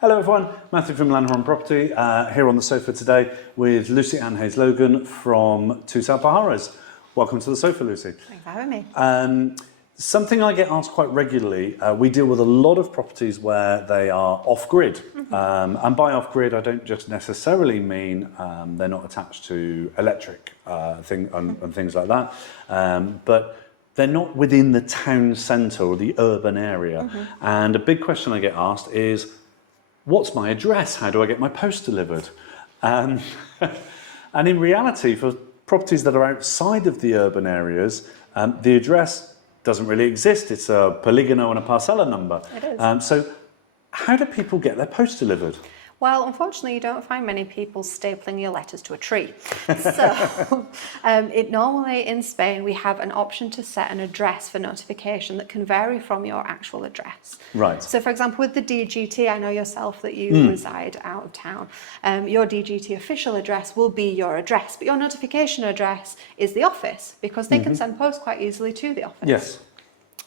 Hello everyone, Matthew from Lanhorne Property, here on the sofa today with Lucy Ann Hayes-Logan from Tussauds Pajares. Welcome to the sofa, Lucy. Thanks for having me. Something I get asked quite regularly, we deal with a lot of properties where they are off-grid. And by off-grid, I don't just necessarily mean they're not attached to electric and things like that, but they're not within the town centre or the urban area. And a big question I get asked is, what's my address? How do I get my post delivered? And in reality, for properties that are outside of the urban areas, the address doesn't really exist. It's a polygono and a parcella number. It is. So how do people get their post delivered? Well, unfortunately, you don't find many people stapling your letters to a tree. So normally in Spain, we have an option to set an address for notification that can vary from your actual address. Right. So for example, with the DGT, I know yourself that you reside out of town. Your DGT official address will be your address, but your notification address is the office because they can send post quite easily to the office. Yes.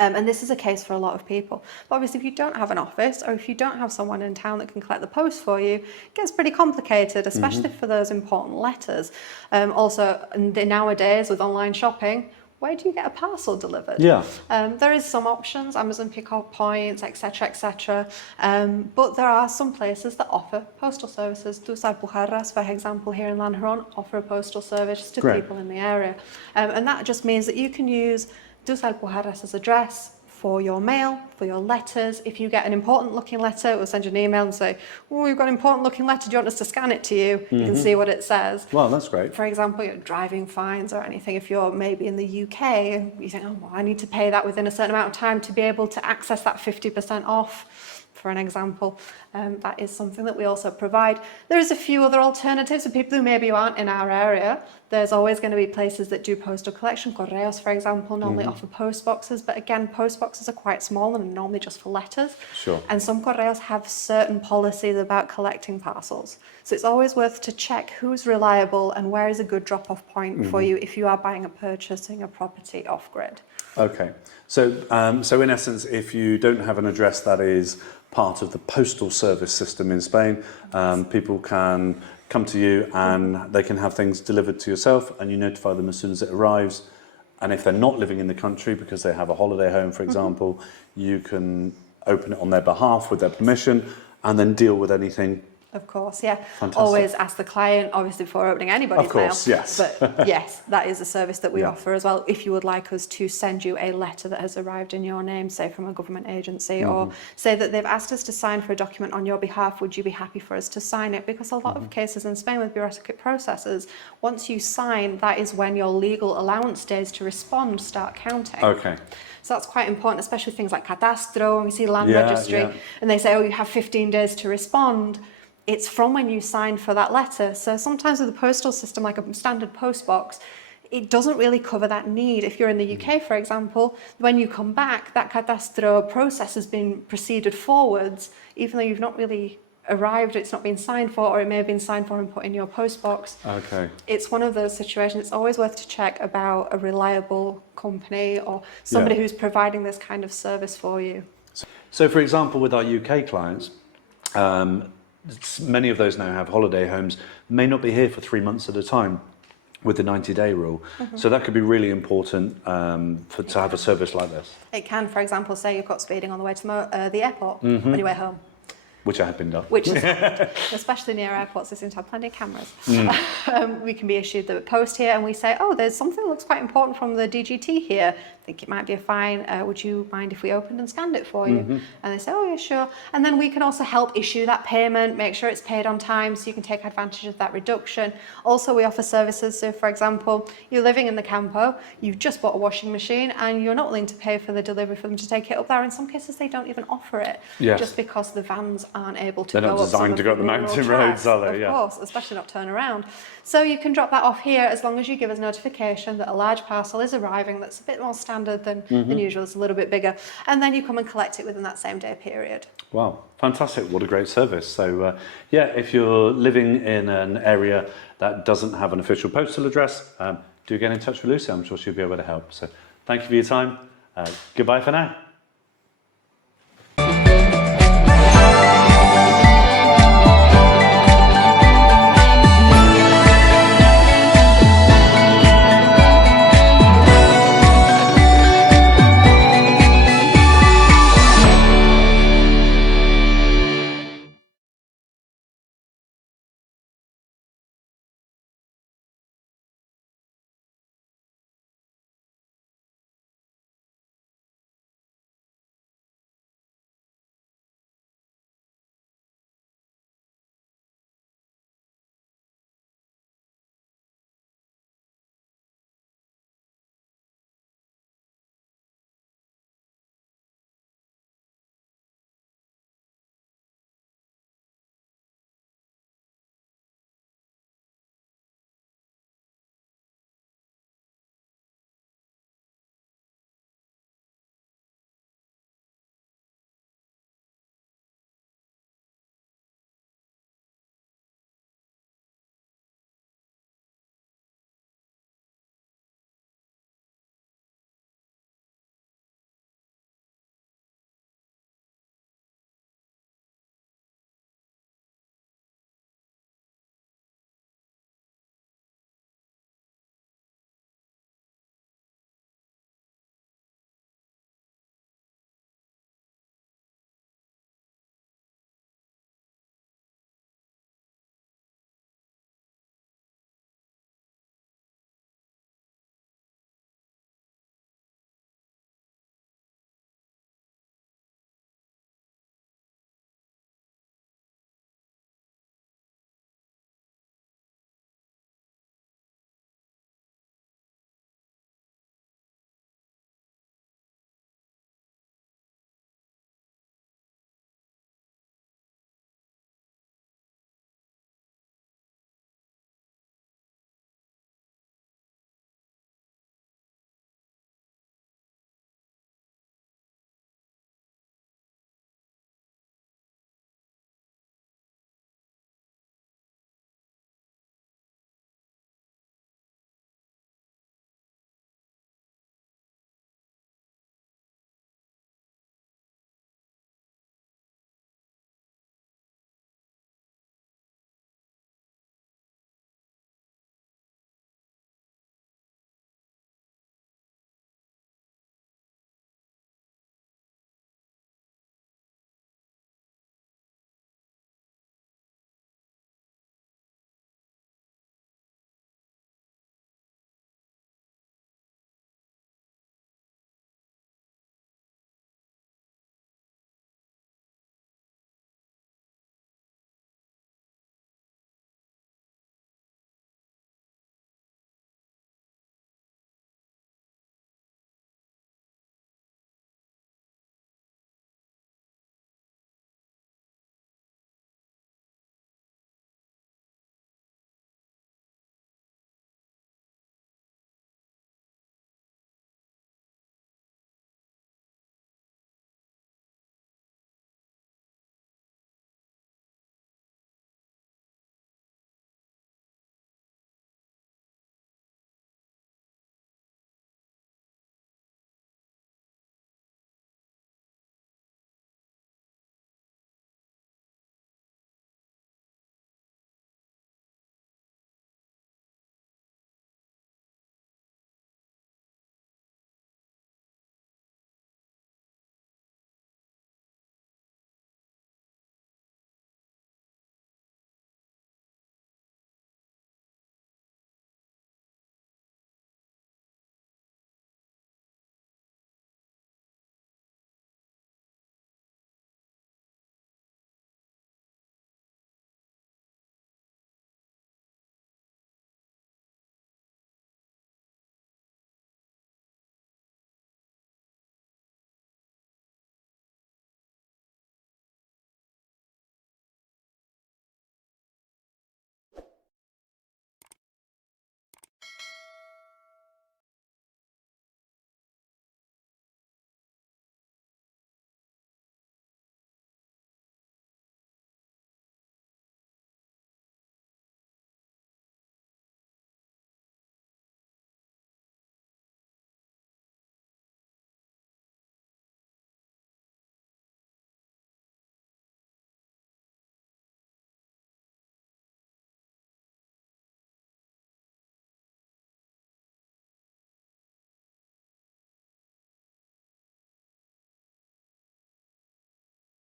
And this is a case for a lot of people. But obviously, if you don't have an office or if you don't have someone in town that can collect the post for you, it gets pretty complicated, especially for those important letters. Also, nowadays with online shopping, where do you get a parcel delivered? Yeah. There is some options, Amazon Pick-up Points, etc., etc. But there are some places that offer postal services. Tussauds Pajares, for example, here in Lanhorne, offer a postal service to people in the area. And that just means that you can use Tussauds Pajares' address for your mail, for your letters. If you get an important looking letter, we'll send you an email and say, oh, we've got an important looking letter, do you want us to scan it to you? You can see what it says. Well, that's great. For example, your driving fines or anything, if you're maybe in the UK and you think, oh, well, I need to pay that within a certain amount of time to be able to access that 50% off, for an example. That is something that we also provide. There's a few other alternatives for people who maybe aren't in our area. There's always going to be places that do postal collection. Correos, for example, normally offer post boxes, but again, post boxes are quite small and are normally just for letters. Sure. And some Correos have certain policies about collecting parcels. So it's always worth to check who's reliable and where is a good drop-off point for you if you are buying or purchasing a property off-grid. Okay. So in essence, if you don't have an address that is part of the postal service system in Spain, people can come to you and they can have things delivered to yourself and you notify them as soon as it arrives. And if they're not living in the country because they have a holiday home, for example, you can open it on their behalf with their permission and then deal with anything. Of course, yeah. Fantastic. Always ask the client, obviously, before opening anybody's Of course, mail. yes. But yes, that is a service that we offer as well. If you would like us to send you a letter that has arrived in your name, say from a government agency, or say that they've asked us to sign for a document on your behalf, would you be happy for us to sign it? Because a lot of cases in Spain with bureaucratic processes, once you sign, that is when your legal allowance days to respond start counting. Okay. So that's quite important, especially things like Cadastro, when we see land registry, and they say, oh, you have 15 days to respond. It's from when you sign for that letter. So sometimes with the postal system, like a standard post box, it doesn't really cover that need. If you're in the UK, for example, when you come back, that Cadastro process has been proceeded forwards, even though you've not really arrived, it's not been signed for, or it may have been signed for and put in your post box. Okay. It's one of those situations, it's always worth to check about a reliable company or somebody who's providing this kind of service for you. So for example, with our UK clients, many of those now have holiday homes, may not be here for 3 months at a time with the 90-day rule. So that could be really important to have a service like this. It can, for example, say you've got speeding on the way to the airport on your way home. Which I have been done. Which is, especially near airports, they seem to have plenty of cameras. We can be issued the post here and we say, oh, there's something that looks quite important from the DGT here. I think it might be a fine. Would you mind if we opened and scanned it for you? And they say, oh, yeah, sure. And then we can also help issue that payment, make sure it's paid on time so you can take advantage of that reduction. Also, we offer services. So, for example, you're living in the campo, you've just bought a washing machine and you're not willing to pay for the delivery for them to take it up there. In some cases, they don't even offer it just because the vans aren't able to go up. They're not designed to go up the mountain roads, are they? Of course, especially not turn around. So you can drop that off here as long as you give us notification that a large parcel is arriving that's a bit more standard than usual, it's a little bit bigger, and then you come and collect it within that same day period. Wow, fantastic, what a great service. So yeah, if you're living in an area that doesn't have an official postal address, do get in touch with Lucy, I'm sure she'll be able to help. So thank you for your time, goodbye for now.